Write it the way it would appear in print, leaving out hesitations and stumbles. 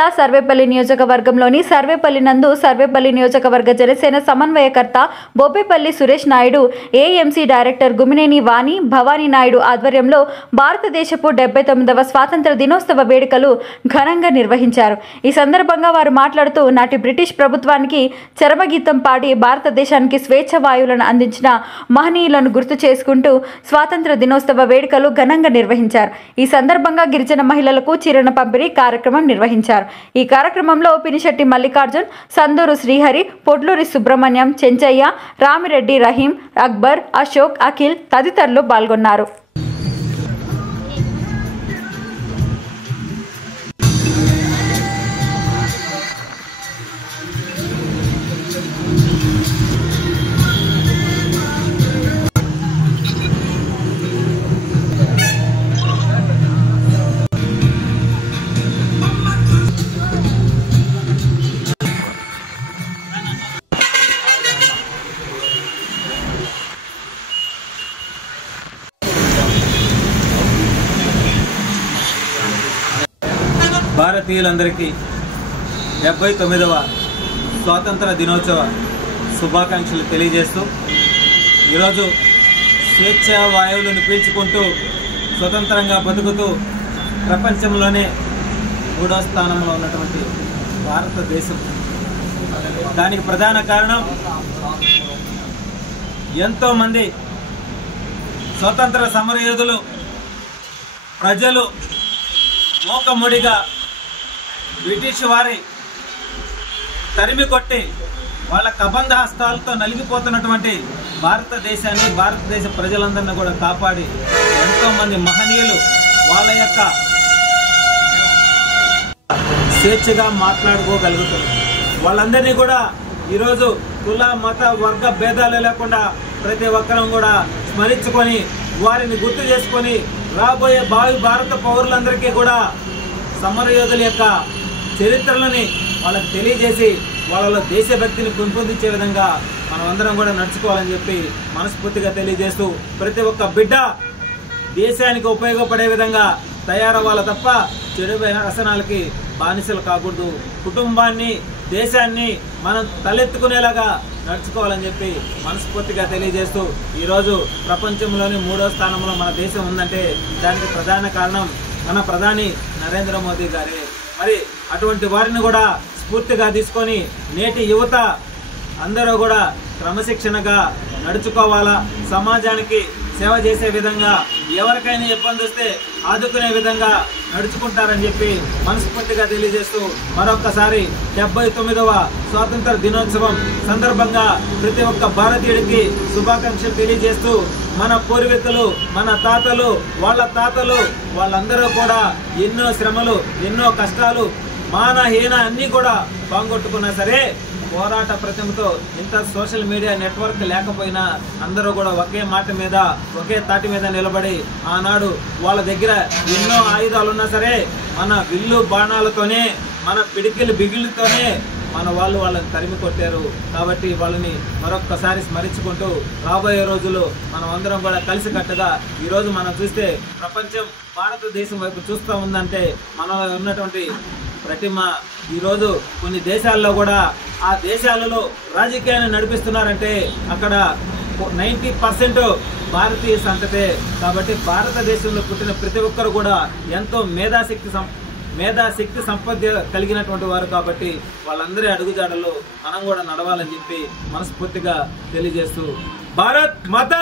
జిల్లా సర్వేపల్లి నియోజకవర్గంలోని సర్వేపల్లి నందు సర్వేపల్లి నియోజకవర్గ జనసేన సమన్వయకర్త బొబ్బేపల్లి సురేష్ నాయుడు, ఏఎంసీ డైరెక్టర్ గుమినేని వాణి భవానీ నాయుడు ఆధ్వర్యంలో భారతదేశపు 79వ స్వాతంత్ర దినోత్సవ వేడుకలు ఘనంగా నిర్వహించారు. ఈ సందర్భంగా వారు మాట్లాడుతూ నాటి బ్రిటిష్ ప్రభుత్వానికి చరమగీతం పాడి భారతదేశానికి స్వేచ్ఛ వాయువులను అందించిన మహనీయులను గుర్తు చేసుకుంటూ స్వాతంత్ర దినోత్సవ వేడుకలు ఘనంగా నిర్వహించారు. ఈ సందర్భంగా గిరిజన మహిళలకు చీరల పంపిణీ కార్యక్రమం నిర్వహించారు. ఈ కార్యక్రమంలో పినిశెట్టి మల్లికార్జున్, సందూరు శ్రీహరి, పొట్లూరి సుబ్రహ్మణ్యం, చెంచయ్య, రామిరెడ్డి, రహీం, అక్బర్, అశోక్, అఖిల్ తదితరులు పాల్గొన్నారు. భారతీయులందరికీ 79వ స్వాతంత్ర దినోత్సవ శుభాకాంక్షలు తెలియజేస్తూ ఈరోజు స్వేచ్ఛా వాయువులను పీల్చుకుంటూ స్వతంత్రంగా బతుకుతూ ప్రపంచంలోనే 3వ స్థానంలో ఉన్నటువంటి భారతదేశం. దానికి ప్రధాన కారణం ఎంతోమంది స్వతంత్ర సమరయోధులు, ప్రజలు మోకముడిగా బ్రిటిష్ వారి తరిమి కొట్టి వాళ్ళ కబంధ హస్తాలతో నలిగిపోతున్నటువంటి భారతదేశాన్ని, భారతదేశ ప్రజలందరినీ కూడా కాపాడి ఎంతోమంది మహనీయులు వాళ్ళ యొక్క స్వేచ్ఛగా మాట్లాడుకోగలుగుతారు. వాళ్ళందరినీ కూడా ఈరోజు కుల మత వర్గ భేదాలు లేకుండా ప్రతి ఒక్కరం కూడా స్మరించుకొని వారిని గుర్తు చేసుకొని రాబోయే భారత పౌరులందరికీ కూడా సమరయోధుల యొక్క చరిత్రలని వాళ్ళకి తెలియజేసి వాళ్ళలో దేశభక్తిని పెంపొందించే విధంగా మనమందరం కూడా నడుచుకోవాలని చెప్పి మనస్ఫూర్తిగా తెలియజేస్తూ ప్రతి ఒక్క బిడ్డ దేశానికి ఉపయోగపడే విధంగా తయారవ్వాలి తప్ప చెడు వ్యసనాలకి బానిసలు కాకూడదు. కుటుంబాన్ని, దేశాన్ని మనం తలెత్తుకునేలాగా నడుచుకోవాలని చెప్పి మనస్ఫూర్తిగా తెలియజేస్తూ ఈరోజు ప్రపంచంలోని 3వ స్థానంలో మన దేశం ఉందంటే దానికి ప్రధాన కారణం మన ప్రధాని నరేంద్ర మోదీ గారే. మరి అటువంటి వారిని కూడా స్ఫూర్తిగా తీసుకొని నేటి యువత అందరూ కూడా క్రమశిక్షణగా నడుచుకోవాలా, సమాజానికి సేవ చేసే విధంగా, ఎవరికైనా ఇబ్బంది వస్తే ఆదుకునే విధంగా నడుచుకుంటారని చెప్పి మనస్ఫూర్తిగా తెలియజేస్తూ మరొక్కసారి 79వ స్వాతంత్ర దినోత్సవం సందర్భంగా ప్రతి ఒక్క భారతీయుడికి శుభాకాంక్షలు తెలియజేస్తూ మన పూర్వీకులు, మన తాతలు, వాళ్ళ తాతలు వాళ్ళందరూ కూడా ఎన్నో శ్రమలు, ఎన్నో కష్టాలు, మానహీన అన్నీ కూడా బాగొట్టుకున్నా సరే పోరాట ప్రతిమతో ఇంత సోషల్ మీడియా నెట్వర్క్ లేకపోయినా అందరూ కూడా ఒకే మాట మీద, ఒకే తాటి మీద నిలబడి ఆనాడు వాళ్ళ దగ్గర ఎన్నో ఆయుధాలు ఉన్నా సరే మన విల్లు బాణాలతోనే, మన పిడికిలు బిగిళ్ళతోనే మన వాళ్ళని తరిమి కొట్టారు. కాబట్టి వాళ్ళని మరొక్కసారి స్మరించుకుంటూ రాబోయే రోజుల్లో మనం అందరం కూడా కలిసికట్టుగా ఈరోజు మనం చూస్తే ప్రపంచం భారతదేశం వైపు చూస్తూ ఉందంటే మనలో ఉన్నటువంటి ప్రతిమ ఈరోజు కొన్ని దేశాల్లో కూడా ఆ దేశాలలో రాజకీయాన్ని నడిపిస్తున్నారంటే అక్కడ 90% భారతీయ సంతతే. కాబట్టి భారతదేశంలో పుట్టిన ప్రతి ఒక్కరు కూడా ఎంతో మేధాశక్తి సంపద కలిగినటువంటి వారు. కాబట్టి వాళ్ళందరి అడుగుజాడల్లో మనం కూడా నడవాలని చెప్పి మనస్ఫూర్తిగా తెలియజేస్తూ భారత్ మాతా